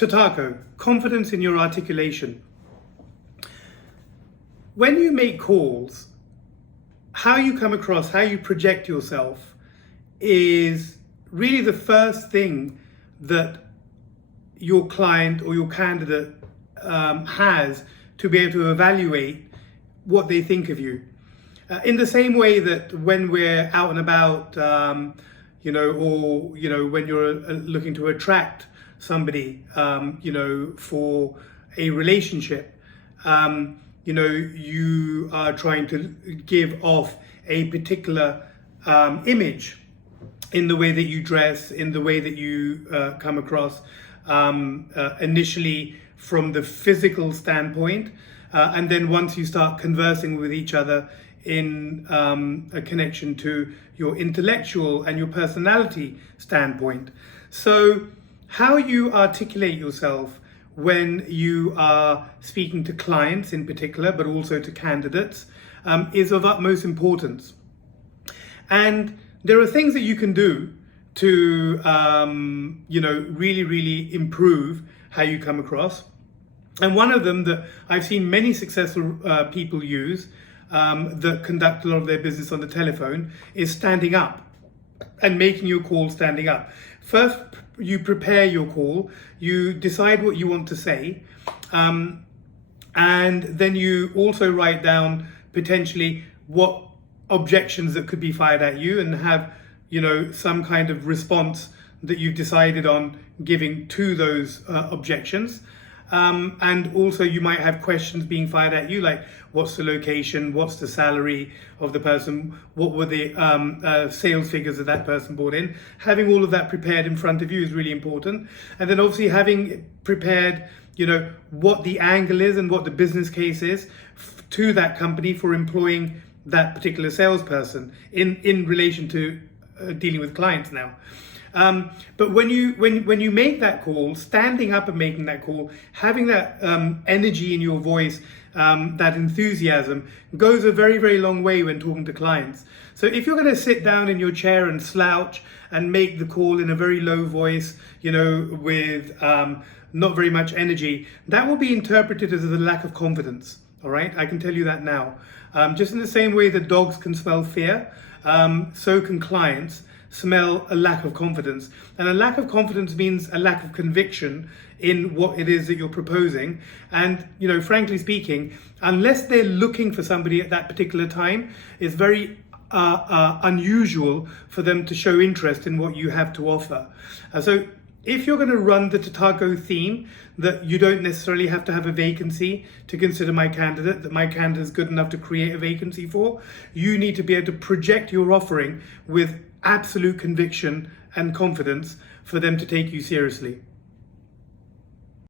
Totaco, confidence in your articulation. When you make calls, how you come across, how you project yourself is really the first thing that your client or your candidate has to be able to evaluate what they think of you. In the same way that when we're out and about, when you're looking to attract somebody, for a relationship, you are trying to give off a particular image in the way that you dress, in the way that you come across, initially from the physical standpoint, and then once you start conversing with each other in a connection to your intellectual and your personality standpoint. So how you articulate yourself when you are speaking to clients in particular, but also to candidates, is of utmost importance. And there are things that you can do to, really, really improve how you come across. And one of them that I've seen many successful people use that conduct a lot of their business on the telephone is standing up and making your call standing up. First, you prepare your call, you decide what you want to say, and then you also write down potentially what objections that could be fired at you and have, some kind of response that you've decided on giving to those objections. And also you might have questions being fired at you, like what's the location, what's the salary of the person, what were the sales figures that that person brought in. Having all of that prepared in front of you is really important. And then obviously having prepared, what the angle is and what the business case is to that company for employing that particular salesperson in relation to dealing with clients now. But when you make that call, standing up and making that call, having that energy in your voice, that enthusiasm goes a very, very long way when talking to clients. So if you're going to sit down in your chair and slouch and make the call in a very low voice, with not very much energy, that will be interpreted as a lack of confidence. All right, I can tell you that now. Just in the same way that dogs can smell fear, so can clients smell a lack of confidence. And a lack of confidence means a lack of conviction in what it is that you're proposing. And, frankly speaking, unless they're looking for somebody at that particular time, it's very unusual for them to show interest in what you have to offer. So if you're going to run the Totaco theme, that you don't necessarily have to have a vacancy to consider my candidate, that my candidate is good enough to create a vacancy for, you need to be able to project your offering with absolute conviction and confidence for them to take you seriously.